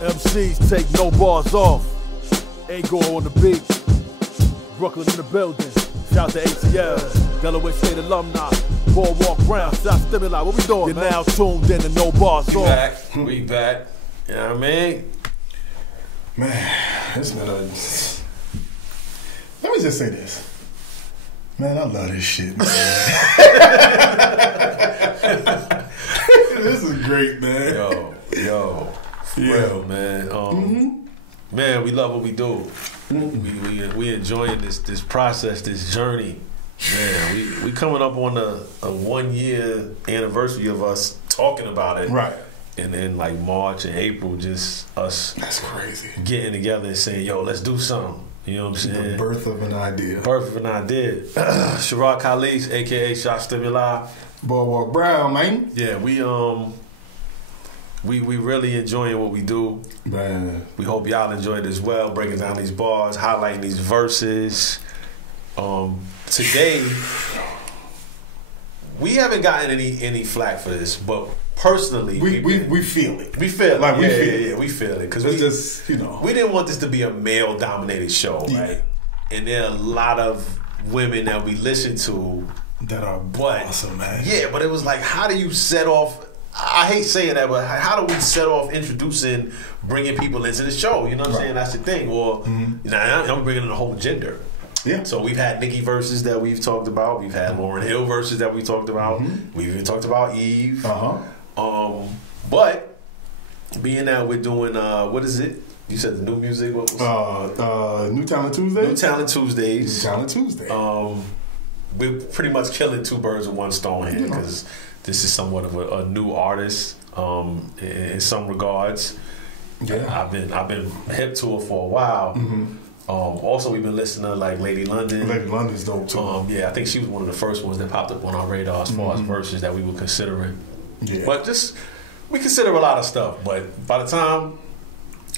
MCs take no bars off. Ain't going on the beat. Brooklyn in the building. Shout to ATL, Delaware State alumni. Boardwalk Brown, South Stimuli. What we doing, You're man? Now tuned in to No Bars Off. We back. You know what I mean? Man, it's not a... Let me just say this. Man, I love this shit, man. This is great, man. Yo. For real, man. Man, we love what we do. We enjoying this process, this journey. Man, we coming up on a 1 year anniversary of us talking about it. Right. And then like March and April, just us. That's crazy. Getting together and saying, yo, let's do something. You know what I'm saying? The birth of an idea. Sharad Khalis, aka Shot Stimuli. Boardwalk Brown, man. Yeah, we really enjoying what we do. Man. We hope y'all enjoy it as well, breaking down these bars, highlighting these verses. Today, we haven't gotten any flack for this, but personally, we feel it. We feel it. Like we feel it because we just we didn't want this to be a male-dominated show, right? And there are a lot of women that we listen to that are awesome, man. Yeah, but it was like, how do you set off? I hate saying that, but how do we set off introducing, bringing people into the show? You know what I'm saying? That's the thing. Or I'm bringing in the whole gender. Yeah. So we've had Nicki verses that we've talked about. We've had Lauryn Hill verses that we talked about. We've even talked about Eve. But being that we're doing what is it? You said the new music. What was New Talent Tuesdays. New Talent Tuesdays. New Talent Tuesday. We're pretty much killing two birds with one stone here because this is somewhat of a new artist in some regards. Yeah, I've been hip to her for a while. Also, we've been listening to like Lady London. Lady London's dope too. Yeah, I think she was one of the first ones that popped up on our radar as far as verses that we were considering. Yeah, but we consider a lot of stuff. But by the time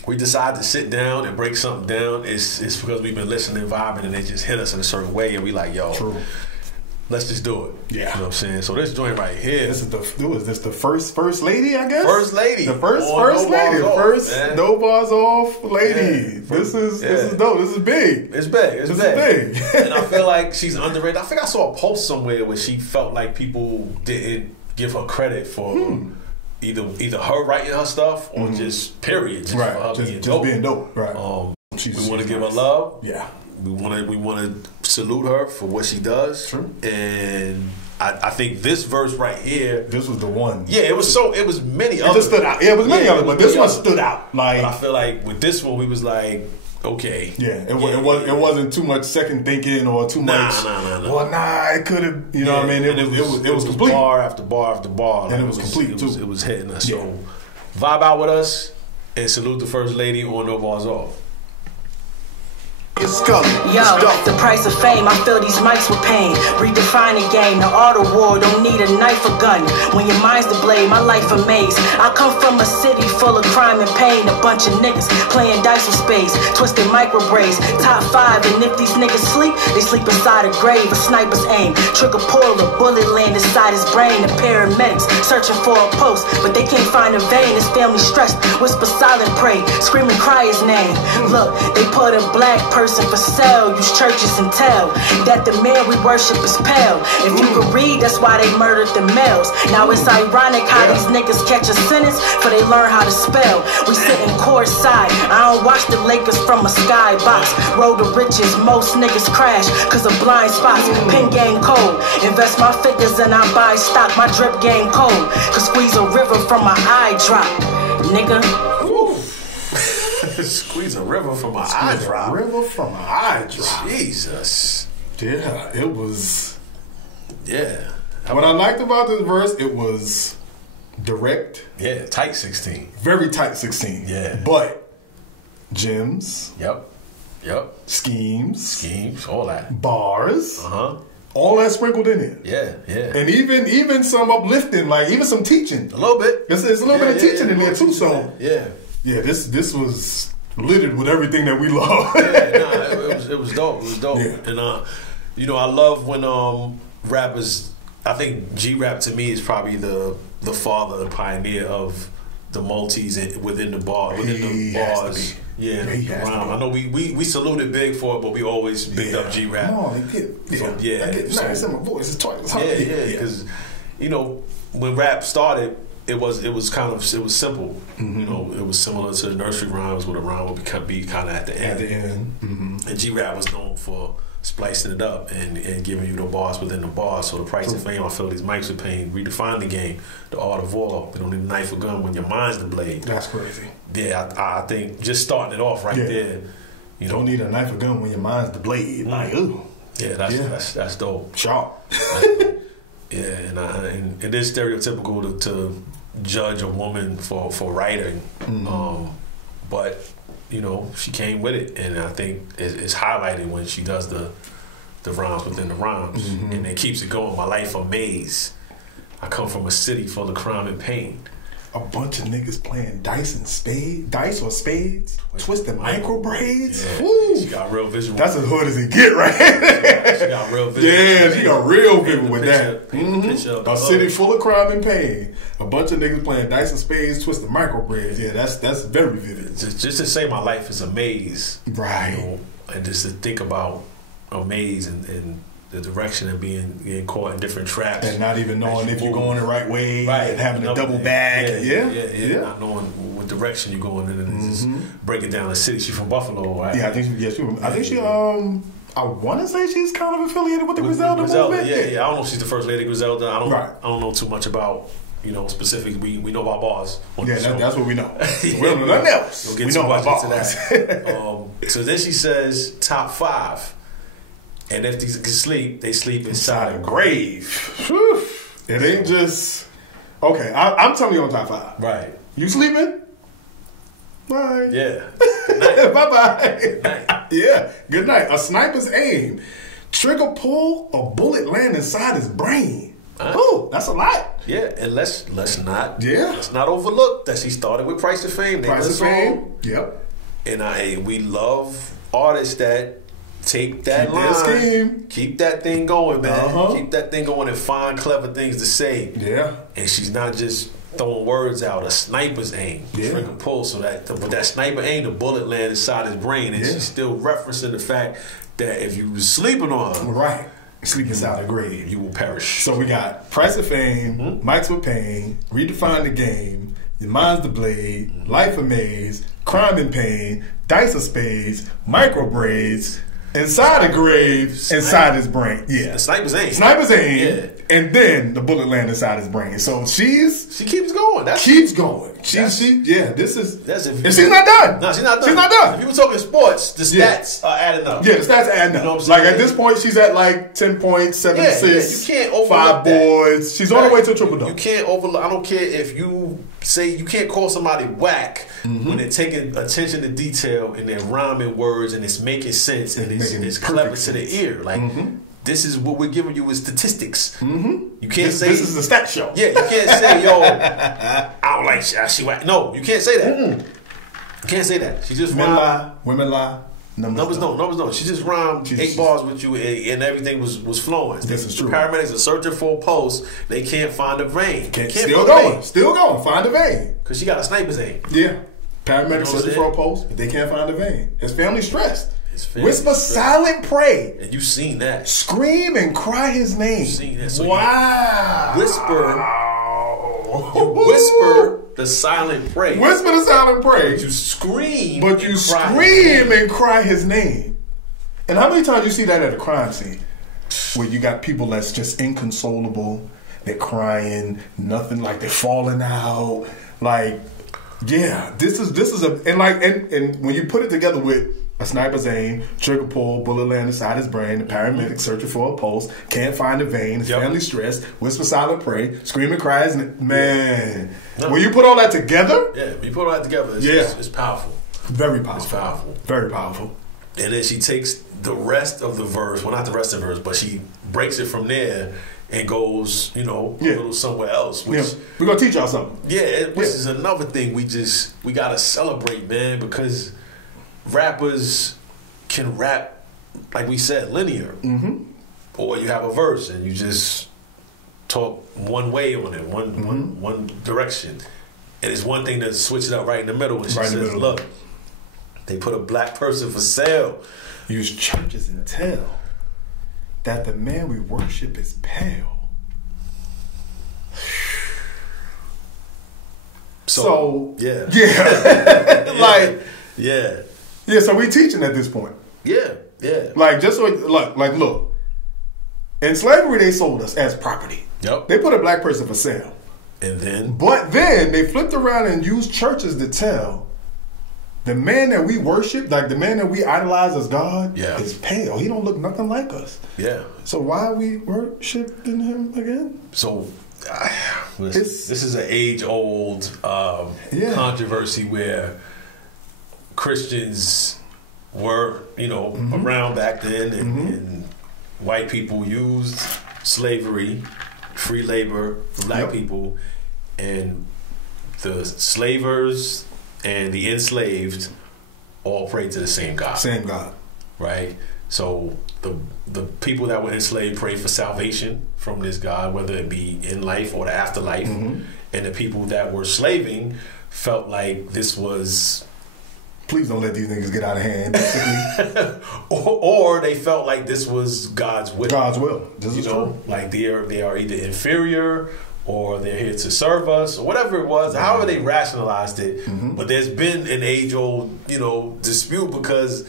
we decide to sit down and break something down, it's because we've been listening, vibing, and it just hit us in a certain way, and we like, yo, true. Let's just do it. Yeah. You know what I'm saying? So this joint right here. This is the first lady, I guess? First lady. The first lady. No bars off lady. Yeah. This is dope. This is big. It's big. It's big. And I feel like she's underrated. I think I saw a post somewhere where she felt like people didn't give her credit for either her writing her stuff or just period. Just right. For her just being dope. Right. We want to give her love. Yeah. We want to salute her for what she does. True. And I think this verse right here. This was the one. Yeah, it was many others. It just stood out. Yeah, it was many others, but this one stood out. Like, but I feel like with this one, we was like, okay. Yeah, it wasn't too much second thinking or too much. Nah. Well, it could have. You know what I mean? It was complete. Bar after bar after bar. And it was complete too. It was hitting us. Yeah. So vibe out with us and salute the first lady on No Bars Off. Yo, the price of fame, I fill these mics with pain. Redefine the game, the art of war, don't need a knife or gun. When your mind's the blade, my life a maze. I come from a city full of crime and pain. A bunch of niggas playing dice with space, twisted micro braids, top 5. And if these niggas sleep, they sleep inside a grave. A sniper's aim, trigger pull, a bullet land inside his brain. The paramedics searching for a post, but they can't find a vein. His family stressed, whisper silent pray, scream and cry his name. Look, they put a black person for sale, use churches and tell that the man we worship is pale. If you could read, that's why they murdered the males. Now it's ironic how these niggas catch a sentence for they learn how to spell. We sitting courtside, I don't watch the Lakers from a skybox. Road to riches, most niggas crash cause of blind spots. Pin game cold, invest my figures and I buy stock. My drip game cold, could squeeze a river from my eye drop, nigga. Squeeze a river from my eye drop. River from my eye drop. Jesus. Yeah, it was. Yeah. What I liked about this verse, it was direct. Yeah, tight 16. Very tight 16. Yeah. But gems. Yep. Schemes, all that. Bars. All that sprinkled in it. Yeah. And even some uplifting, like even some teaching. A little bit. There's a little bit of teaching in there too. So yeah, this was littered with everything that we love. It was dope. It was dope. Yeah. And I love when rappers. I think G-Rap to me is probably the father, the pioneer of the multis within the bar, within the bars. Yeah, rhyme. I know we saluted Big for it, but we always bigged up G-Rap. No, they did. Yeah, I get nice in my voice. It's twice. Yeah, because you know when rap started, it was simple. Mm-hmm. You know, it was similar to the nursery rhymes, where the rhyme would be kind of at the end. Mm-hmm. And G-Rap was known for splicing it up and giving you the bars within the bars. So the price of fame, I feel these mics are paying, redefine the game, the art of war. You don't need a knife or gun when your mind's the blade. That's crazy. Yeah, I think just starting it off there. You don't need a knife or gun when your mind's the blade. Like, ooh. Yeah, that's dope. Sharp. Yeah, and it is stereotypical to judge a woman for writing, but you know she came with it, and I think it's highlighted when she does the rhymes within the rhymes, and it keeps it going. My life a maze. I come from a city full of crime and pain. A bunch of niggas playing dice or spades, twisting micro braids. Yeah. She got real visual. That's as hood as it get, right? She got real visual. Yeah, she got real visual with that. A city hood. Full of crime and pain. A bunch of niggas playing dice and spades, twisting micro braids. Yeah, that's very vivid. Just to say my life is a maze, right? You know, and just to think about a maze and the direction of getting caught in different traps and not even knowing if you're going the right way, and having a double back. Yeah. Not knowing what direction you're going in, and just breaking down the city. She's from Buffalo, right? Yeah, I think she. I want to say she's kind of affiliated with the Griselda movement. Yeah. I don't know if she's the first lady Griselda. I don't know too much about. You know, specifically, we know about bars. That's what we know. We don't know nothing else. We'll get too much into that. So then she says top 5. And if these can sleep, they sleep inside a grave. Whew. It ain't just... Okay, I'm telling you on top 5. Right. You sleeping? Bye. Yeah. Bye-bye. Good night. Yeah. Good night. A sniper's aim. Trigger pull, a bullet land inside his brain. Ooh, that's a lot. Yeah, and let's not overlook that she started with Price of Fame. Price of Fame. Yep. And we love artists that take that line, keep that thing going, man. Keep that thing going and find clever things to say. Yeah. And she's not just throwing words out. A sniper's aim, trigger pull. So with that sniper aim, the bullet lands inside his brain, and she's still referencing the fact that if you was sleeping on her, right, sleep inside the grave, you will perish. So we got Price of Fame, Mics with Pain, Redefine the Game, Your Mind's the Blade, Life a Maze, Crime and Pain, Dice of Spades, Micro Braids. Inside the grave, inside his brain. Yeah. The sniper's aim. Yeah. And then the bullet lands inside his brain. So she keeps going. This is... And she's not done. No, she's not done. She's not done. If you were talking sports, the stats are adding up. Yeah, the stats are adding up. You know what I'm saying? Like at this point, she's at like 10 points, 7 assists, you can't overlook 5 boards. She's on her way to a triple-double. You can't overlook... I don't care if you say... You can't call somebody whack when they're taking attention to detail and they're rhyming words and it's making sense and it's clever to the ear. Like, this is what we're giving you is statistics. You can't say... This is the stat show. Yeah, you can't say, yo, I don't like she whack. No, you can't say that. You can't say that. She just rhymed. Women lie. Numbers don't. She just rhymed 8 bars with you and everything was flowing. This is true. The paramedics are searching for a pulse. They can't find a vein. Still going. Find a vein. Because she got a sniper's aim. Yeah. Paramedics searching for a pulse. But they can't find a vein. His family's stressed. Whisper silent pray. And you've seen that. Scream and cry his name. You've seen that. So wow. You whisper the silent prayer. Whisper the silent prayer. You scream. But you scream and cry his name. And how many times you see that at a crime scene? Where you got people that's just inconsolable. They're crying. Nothing, like they're falling out. Like, yeah, this is a, and when you put it together with a sniper's aim, trigger pull, bullet land inside his brain, the paramedic searching for a pulse, can't find a vein, his family stressed, whisper silent pray, scream and cry his name. Man. No. When you put all that together? Yeah, when you put all that together, it's powerful. Very powerful. It's powerful. Very powerful. And then she takes the rest of the verse, well, not the rest of the verse, but she breaks it from there and goes, a little somewhere else. Which, we're going to teach y'all something. Which is another thing we got to celebrate, man, because rappers can rap, like we said, linear. Or you have a verse and you just talk one way on it, one direction. And it's one thing to switch it up right in the middle. And she Right in the says, middle. look, they put a black person for sale. Use churches and tell that the man we worship is pale. So yeah. Like, yeah. yeah, so we teaching at this point. Yeah. Yeah. Like, just so, look. In slavery, they sold us as property. Yep. They put a black person for sale. And then? But then they flipped around and used churches to tell the man that we worship, like the man that we idolize as God, is pale. He don't look nothing like us. Yeah. So why are we worshiping him again? So this is an age-old controversy where Christians were, around back then, and white people used slavery, free labor for black people, and the slavers and the enslaved all prayed to the same God. Same God. Right? So the people that were enslaved prayed for salvation from this God, whether it be in life or the afterlife. And the people that were slaving felt like this was... Please don't let these niggas get out of hand, basically. or they felt like this was God's will. God's will. This is true. Like they are either inferior or they're here to serve us, or whatever it was, however they rationalized it. But there's been an age-old, dispute because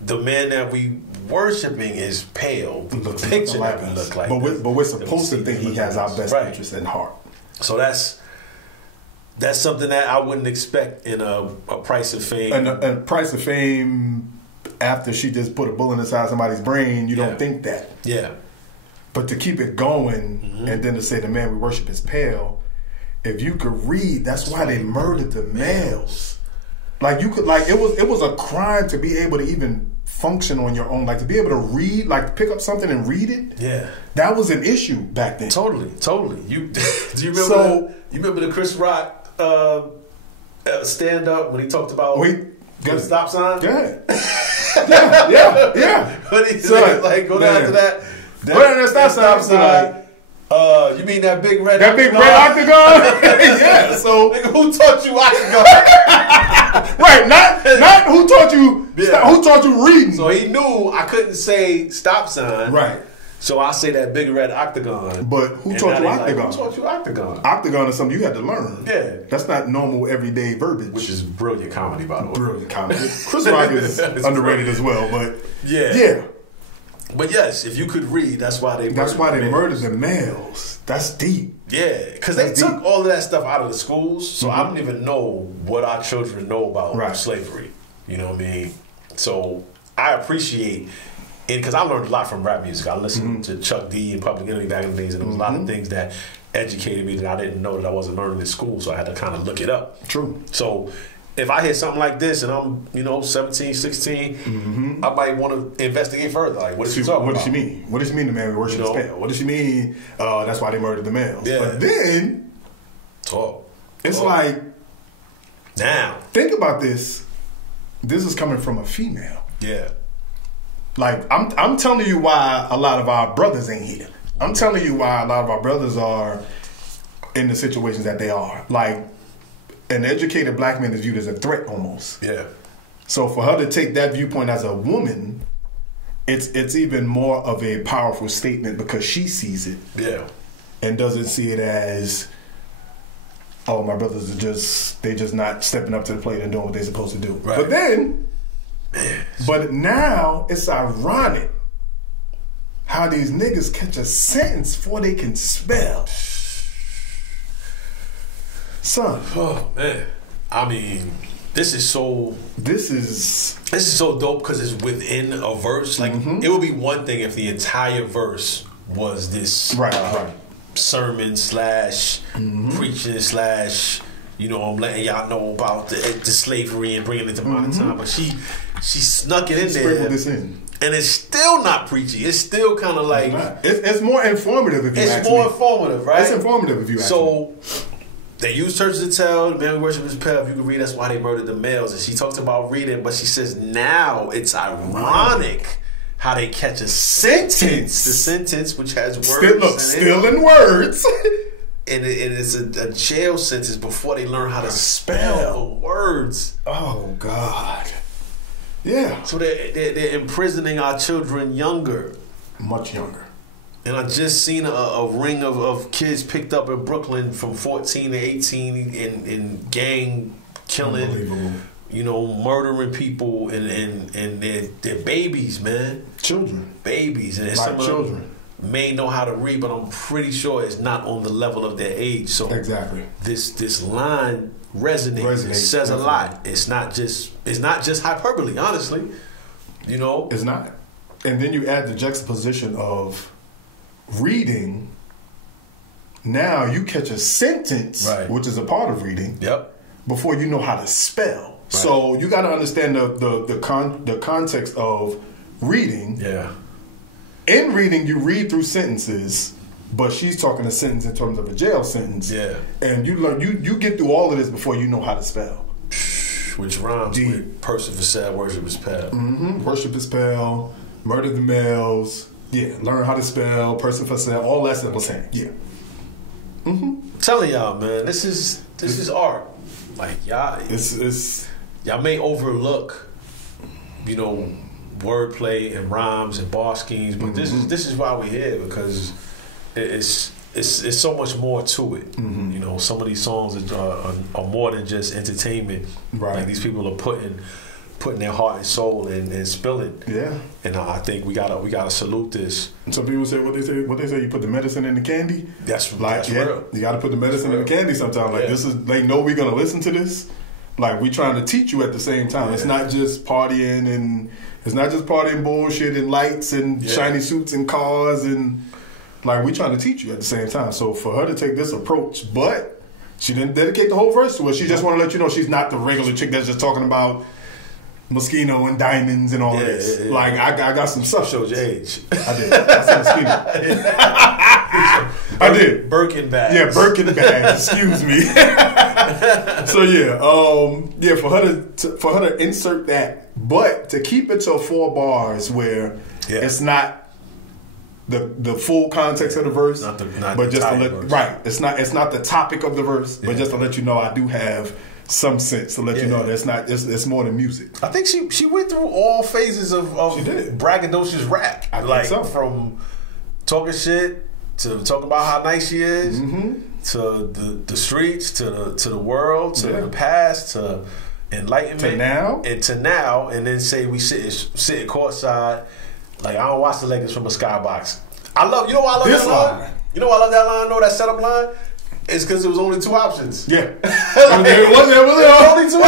the man that we worshiping is pale. The picture that we look like. But we're supposed to think he has our best interest in heart. So that's something that I wouldn't expect in a Price of Fame. And a Price of Fame, after she just put a bullet inside somebody's brain, you don't think that. Yeah. But to keep it going, and then to say the man we worship is pale, if you could read, that's why they murdered the males. Like you could, it was a crime to be able to even function on your own, like to be able to read, like pick up something and read it. Yeah, that was an issue back then. Totally. You do you remember? You remember the Chris Rock stand up when he talked about the stop sign? Yeah. When he said, go down to that. Go down to that stop sign. You mean that big red? That big red octagon? Yeah. So who taught you octagon? Right. Not who taught you. Yeah. Who taught you reading? So he knew I couldn't say stop sign. Right. So I say that big red octagon. But who taught you octagon? Who taught you octagon? Octagon is something you had to learn. Yeah. That's not normal everyday verbiage. Which is brilliant comedy, by the way. Brilliant comedy. Chris Rock is underrated as well, but yeah. But yes, if you could read, that's why they murdered the males. That's deep. Yeah, because they took all of that stuff out of the schools, so I don't even know what our children know about slavery. You know what I mean? So I appreciate it because I learned a lot from rap music. I listened to Chuck D and Public Enemy back in the days, and there was a lot of things that educated me that I didn't know that I wasn't learning in school, so I had to kind of look it up. True. So if I hear something like this and I'm 17, 16, I might want to investigate further. Like, what does she talking about? What does she mean? What does she mean the man we worship is pale? What does she mean that's why they murdered the males? Yeah. But then it's like, now think about this. This is coming from a female. Yeah. Like, I'm telling you why a lot of our brothers ain't here. I'm telling you why a lot of our brothers are in the situations that they are. Like, an educated black man is viewed as a threat almost. Yeah. So for her to take that viewpoint as a woman, it's even more of a powerful statement because she sees it. Yeah. And doesn't see it as, oh, my brothers are just not stepping up to the plate and doing what they're supposed to do. Right. But then, but now it's ironic how these niggas catch a sentence before they can spell. Son. Oh man. I mean, this is so dope because it's within a verse. Like it would be one thing if the entire verse was this sermon / preaching / I'm letting y'all know about the slavery and bringing it to modern time. But she snuck it in there. Sprinkled this in. And it's still not preachy. It's still kind of like it's more informative if you ask me. It's more informative, right? It's informative if you ask me. They use churches to tell the man we worship is pale. If you can read, that's why they murdered the males. And she talks about reading, but she says now it's ironic how they catch a sentence. The sentence, which has words. Still in words. and it's a jail sentence before they learn how to spell the words. Oh God. Yeah. So they're imprisoning our children younger. Much younger. And I just seen a ring of kids picked up in Brooklyn from 14 to 18 in gang killing, you know, murdering people, and they're babies, man. Children. Babies. And some of them may know how to read, but I'm pretty sure it's not on the level of their age. So exactly. This line resonates. It says a lot. It's not just hyperbole, honestly. You know? It's not. And then you add the juxtaposition of reading. Now you catch a sentence, which is a part of reading. Yep. Before you know how to spell. Right. So you got to understand the context of reading. Yeah. In reading, you read through sentences, but she's talking a sentence in terms of a jail sentence. Yeah. And you learn you get through all of this before you know how to spell. Which rhymes with person for sad, worship is pal. Mm-hmm. Worship is pal. Murder the males. Yeah. Learn how to spell. Person for sad. All that stuff was saying. Yeah. Mm-hmm. Telling y'all, man, this is art. Like y'all, y'all may overlook, you know, wordplay and rhymes and bar schemes, but this is why we're here, because it's so much more to it. You know, some of these songs are more than just entertainment. Right. Like these people are putting their heart and soul and spilling. Yeah. And I think we gotta salute this. And some people say what they say. You put the medicine in the candy. That's real. You got to put the medicine in the candy sometimes. Like this is, they know we're gonna listen to this. Like we trying to teach you at the same time. Yeah. It's not just partying and it's not just partying bullshit and lights and shiny suits and cars, and like we trying to teach you at the same time. So for her to take this approach, but she didn't dedicate the whole verse to it. She just want to let you know she's not the regular chick that's just talking about Moschino and diamonds and all of this. Yeah. Like I got some stuff. Showed your age. I did. I said Moschino. I did. Birkin bags. Yeah, Birkin bags. Excuse me. So yeah, for her to insert that, but to keep it to 4 bars where it's not the full context of the verse, but just to let it's not the topic of the verse, but just to let you know I do have some sense to let you know that's not it's more than music. I think she went through all phases of braggadocious rap. I like so. From talking shit to talking about how nice she is, to the streets, to the world, to the past, to enlightenment, to now, and then say we sit courtside. Like I don't watch the Lakers from a skybox. You know why I love that line? You know why I love that line? No, that setup line. It's because it was only 2 options. Yeah. It was only two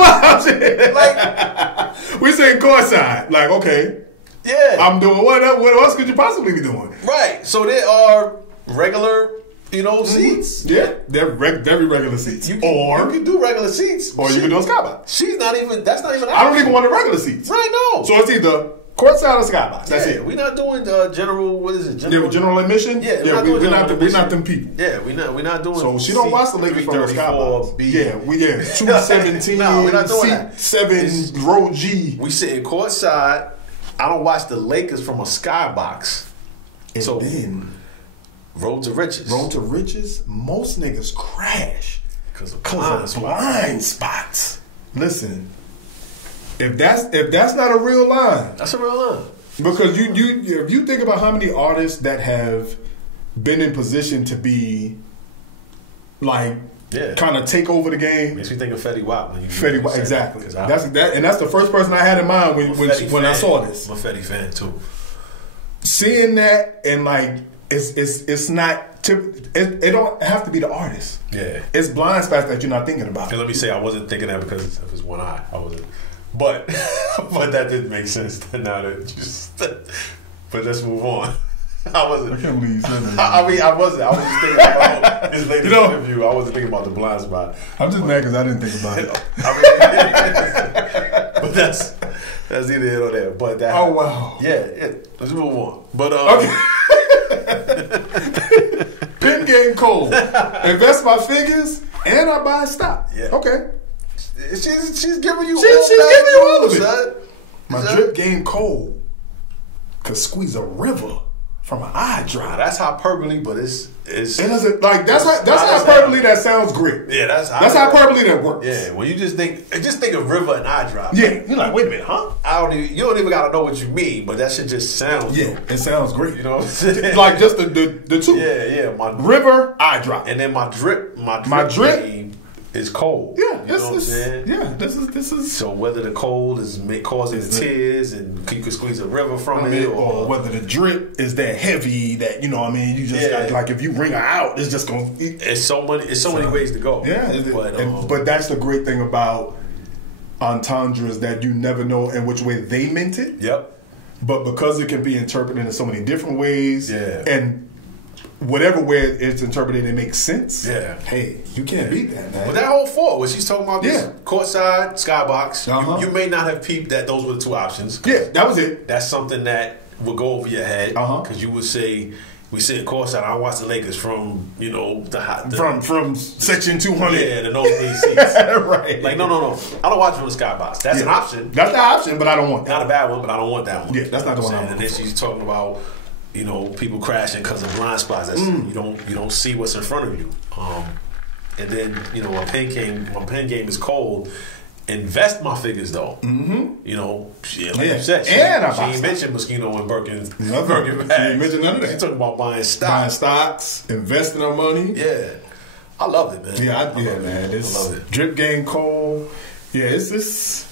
options. Like we saying courtside. Like, okay. Yeah. I'm doing what else could you possibly be doing? Right. So there are regular, seats. Yeah. They're very regular seats. You can do regular seats. Or you can do a skybox. That's not even I don't even want the regular seats. Right, no. So it's either courtside or skybox. That's it. We're not doing general. What is it? General admission. Yeah, we're not them people. Yeah, we're not doing. So she don't watch the Lakers from the skybox. Yeah, 217. No, we're not doing that. 7 row G. We sitting courtside. I don't watch the Lakers from a skybox. And so then road to riches. Road to riches. Most niggas crash because of blind spots. Listen. If that's not a real line, that's a real line. Because if you think about how many artists that have been in position to be like kind of take over the game, makes me think of Fetty Wap. Fetty Wap, exactly. That's the first person I had in mind when I saw this. I'm a Fetty fan too. Seeing that and like it's not. It don't have to be the artist. Yeah, it's blind spots that you're not thinking about. And let me say, I wasn't thinking that because of his one eye. I wasn't. But that didn't make sense. Now that but let's move on. I wasn't. I can't believe you said that. I wasn't. I was just thinking about his latest interview. I wasn't thinking about the blind spot. I'm just mad because I didn't think about it. But that's either here or there. But that. Oh wow. Yeah. Let's move on. But okay. Pin game cold. Invest my figures and I buy stock. Yeah. Okay. She's giving you. She's giving you all of it. Son. My drip game cold. Could squeeze a river from an eye drop. That's hyperbole, but it's it doesn't like that's hyperbole that sounds great. Yeah, that's hyperbole that works. Yeah, when you just think of river and eye drop. Yeah, you're like, wait a minute, huh? You don't even gotta know what you mean, but that shit just sounds. Yeah, good. it sounds great. You know what I'm saying? Like just the two. Yeah. My river, eye drop, and then my drip game is cold. Yeah, you know what I'm saying? Yeah, this is. So whether the cold is causing tears and you can squeeze a river from it, or whether the drip is that heavy that you know what I mean, you just like if you wring her out, it's just gonna. It's so many ways to go. Yeah, but that's the great thing about entendres that you never know in which way they meant it. Yep. But because it can be interpreted in so many different ways, and whatever way it's interpreted, it makes sense. Yeah. Hey, you can't beat that, man. But that whole four, what she's talking about, this courtside, skybox, you may not have peeped that those were the two options. Yeah, that was it. That's something that would go over your head because you would say, we sit courtside. I watch the Lakers from from section 200. Yeah, the nosebleed seats. Right. Like no. I don't watch it from the skybox. That's an option. That's the option, but I don't want that. Not a bad one, but I don't want that one. Yeah, that's not the one I want. And then she's talking about people crashing because of blind spots. That's, you don't see what's in front of you. And then my pen game is cold. Invest my figures though. Mm-hmm. Like you said, she ain't mentioned Moschino and Birkin. Birkin bags. She ain't mentioned none of that. She talking about buying stocks, investing our money. Yeah, I love it, man. Yeah, man. I love it. Drip game cold. Yeah, it's this.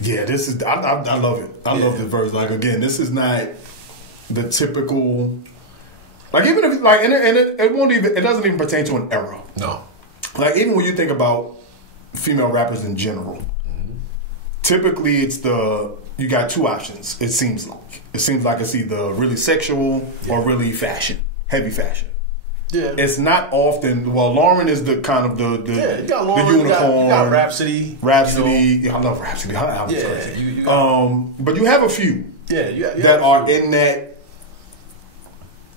Yeah, this is. I love it. I love the verse. Like again, this is not the typical. Like even if it won't even. It doesn't even pertain to an era. No. Like even when you think about female rappers in general, typically you got two options. It seems like it's either really sexual or really heavy fashion. Yeah, it's not often. Well, Lauren is the kind of the you got Lauren, the unicorn. You got Rhapsody. Yeah, I love Rhapsody. Crazy. But you have a few that are in that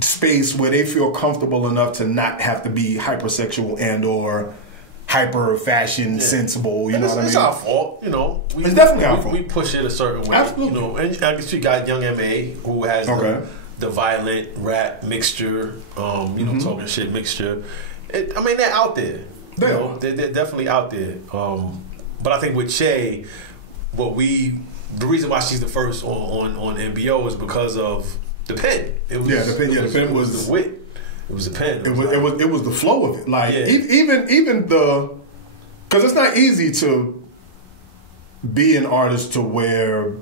space where they feel comfortable enough to not have to be hypersexual and or hyper fashion sensible, you know what I mean? It's our fault, it's definitely our fault. We push it a certain way, absolutely. And I guess you got Young M.A. who has the violent rap mixture, talking shit mixture. They're out there. They're definitely out there. But I think with Che, the reason why she's the first on MBO is because of the pen. The pen was the wit. It was the pen. It was the flow of it. Like even because it's not easy to be an artist to where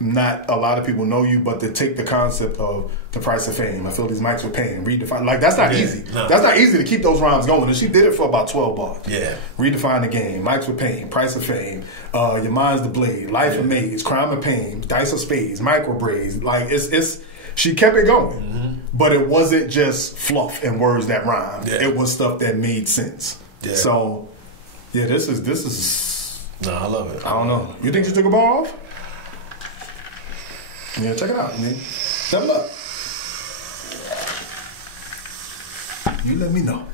not a lot of people know you, but to take the concept of the price of fame. I feel these mics were paying. Redefine. Like that's not easy. No. That's not easy to keep those rhymes going. And she did it for about 12 bars. Yeah. Redefine the game. Mics were paying. Price of fame. Your mind's the blade. Life of maze. Crime and pain. Dice of spades. Micro braids. Like it's. She kept it going, but it wasn't just fluff and words that rhymed. Yeah. It was stuff that made sense. Yeah. So, this is. No, I love it. I don't know. You think she took a bar off? Yeah, check it out, man. Double up. You let me know.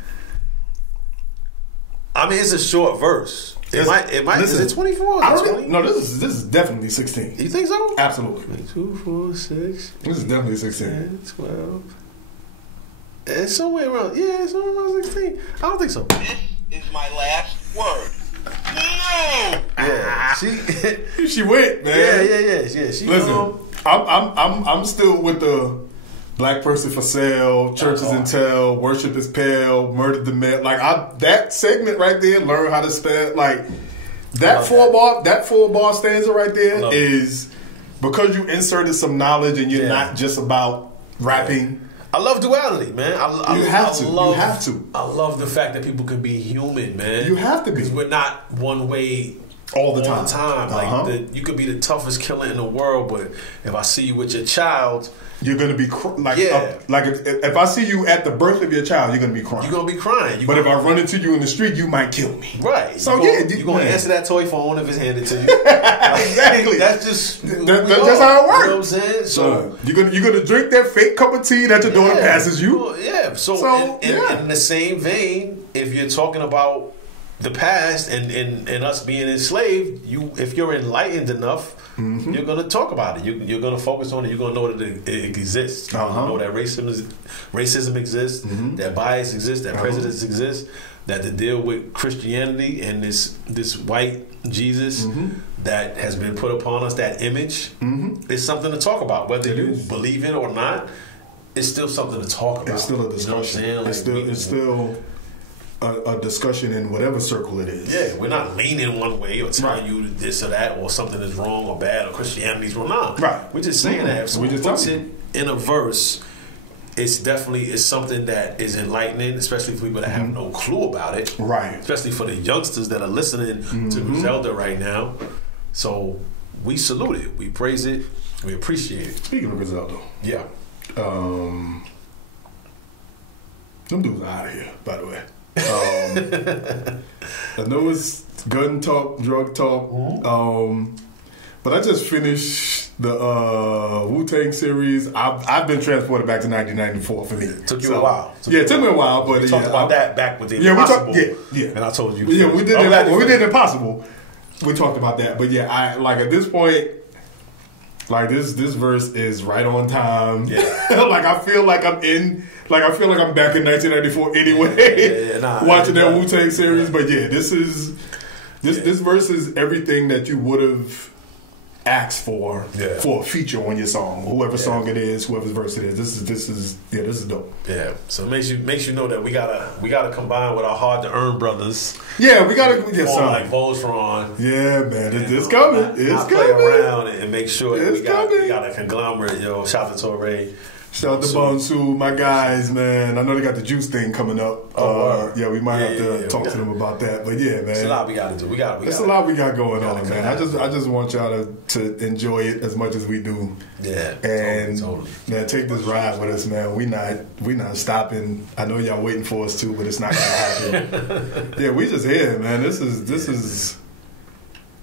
It's a short verse. It might. Listen, is it 24? I don't know. No, this is definitely 16. You think so? Absolutely. 2, 4, 6. This is definitely 16. 10, 12. It's somewhere around. Yeah, it's somewhere around 16. I don't think so. This is my last word. No. Yeah, she went, man. Yeah. She listen. I'm still with the black person for sale, churches and tell, worship is pale, murder the male. Like that segment right there, learn how to spell. Like that four bar stanza right there is because you inserted some knowledge and you're not just about rapping. I love duality, man. You have to. I love the fact that people can be human, man. You have to be. Because we're not one way all the time. Like you could be the toughest killer in the world, but if I see you with your child, you're gonna be if I see you at the birth of your child, you're gonna be crying. You're gonna be crying. But if I run into you in the street, you might kill me. Right. So you're gonna answer that toy phone if it's handed to you. Exactly. That's just that's just how it works. You know what I'm saying? So you're gonna drink that fake cup of tea that your daughter passes you. Well, yeah. So in the same vein, if you're talking about the past and us being enslaved, if you're enlightened enough, you're gonna talk about it. You're gonna focus on it. You're gonna know that it exists. You're gonna know that racism exists, that bias exists, that prejudice exists, that to deal with Christianity and this white Jesus that has been put upon us, that image, is something to talk about. Whether you believe it or not, it's still something to talk about. It's still a discussion. You know what I'm saying? It's still a discussion in whatever circle it is. Yeah, we're not leaning one way or telling you this or that or something is wrong or bad or Christianity's wrong. No. Right. We're just saying that if someone puts it in a verse, it's something that is enlightening, especially for people that have no clue about it. Right. Especially for the youngsters that are listening to Griselda right now. So we salute it. We praise it. We appreciate it. Speaking of Griselda. Yeah. Them dudes are out of here, by the way. I know it's gun talk, drug talk, but I just finished the Wu-Tang series. I've been transported back to 1994 for me. It took you a while. It took me a while, but we talked about that back with the Impossible. And I told you. Yeah, we did Impossible. We talked about that, but yeah, I like at this point. Like this verse is right on time. Yeah. Like I feel like I'm back in 1994 anyway. Watching that Wu-Tang series. But yeah, this verse is everything that you would have asked for a feature on your song, whoever song it is, whoever's verse it is. This is dope. Yeah, so it makes you know that we gotta combine with our hard to earn brothers. Yeah, we gotta get some like Voltron. Yeah, man, it's coming. It's coming. Play around and make sure that we got a conglomerate. Yo, shout out to Torre. Shout out to Bonsu, my guys, man. I know they got the juice thing coming up. Yeah, we might have to talk to them about that. But yeah, man, it's a lot we got to do. It's a lot we got going on, man. I just want y'all to enjoy it as much as we do. Yeah, and totally. Man, take this ride with us, man. We not stopping. I know y'all waiting for us too, but it's not gonna happen. Yeah, we just here, man. This is.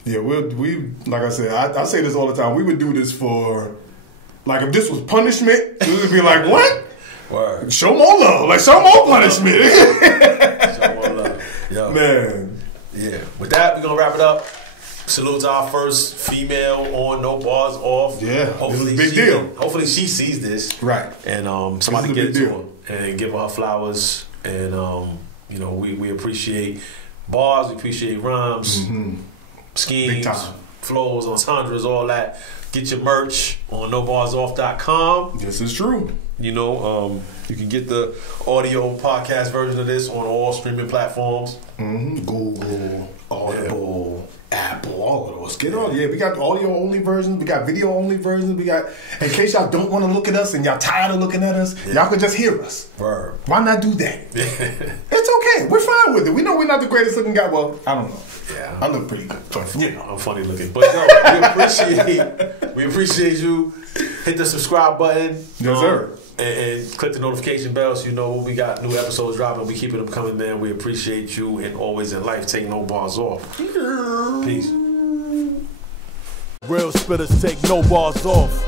Yeah, we like I said, I say this all the time. We would do this for. Like, if this was punishment, we would be like, what? Word. Show more love. Like, show more punishment. Show more love. Yo. Man. Yeah. With that, we're going to wrap it up. Salute to our first female on No Bars Off. Yeah. Hopefully this is a big deal. Hopefully she sees this. Right. And somebody get it to her and give her flowers. And, we appreciate bars. We appreciate rhymes, schemes, flows, entendres, all that. Get your merch on nobarsoff.com. This is true. You can get the audio podcast version of this on all streaming platforms. Google, Audible, Apple, all of those. Get it on. Yeah, we got audio only versions. We got video only versions. We got, in case y'all don't want to look at us and y'all tired of looking at us, y'all can just hear us. Word. Why not do that? It's okay. We're fine with it. We know we're not the greatest looking guy. Well, I don't know. Yeah, I look pretty good. I'm funny looking, but no, we appreciate you. Hit the subscribe button, yes sir, and click the notification bell so you know we got new episodes dropping. We keeping them coming, man. We appreciate you, and always in life, take no bars off. Peace. Real spitters take no bars off.